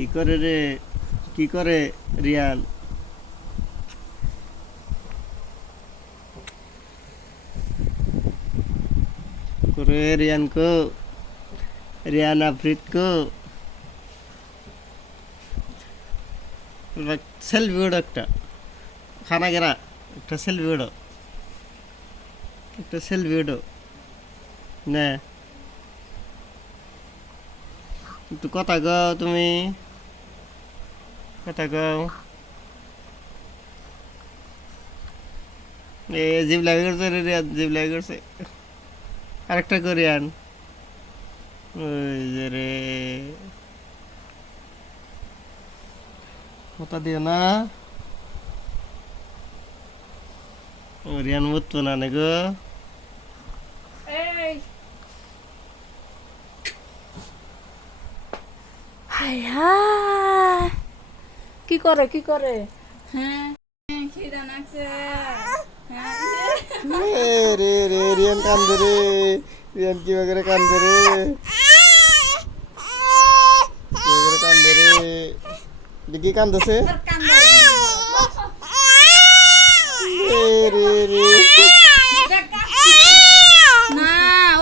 কি করে রে, কি করে রিয়ান? করে রিয়ান কো, রিয়াन आफरीत को সেলফি উড়ো একটা, খানা গেরা একটা সেলফি উড়ো, একটা সেলফি উড়ো না। একটু কথা গাও, তুমি কথা গাও। এ জিভ লাগে করছে রে রিয়ান, জিভ লাগে করছে। আরেকটা করিয়ান, ওই যে রে, কথা দিও না। ও রিয়ান মুততো না নে গো। হায় হায়, কি করে কি করে? হ্যাঁ খিদা লাগছে। রে রে রে রিয়ান কান্দে রে, রিয়ান কি করে কান্দে রে, কি করে কান্দে রে, দেখি কান্দছে রে রে। না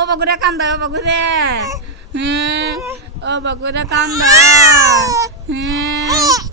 ও বাগুরে কান্দা, ও বাগুরে, হ্যাঁ ও বাগুরে কান্দা, হ্যাঁ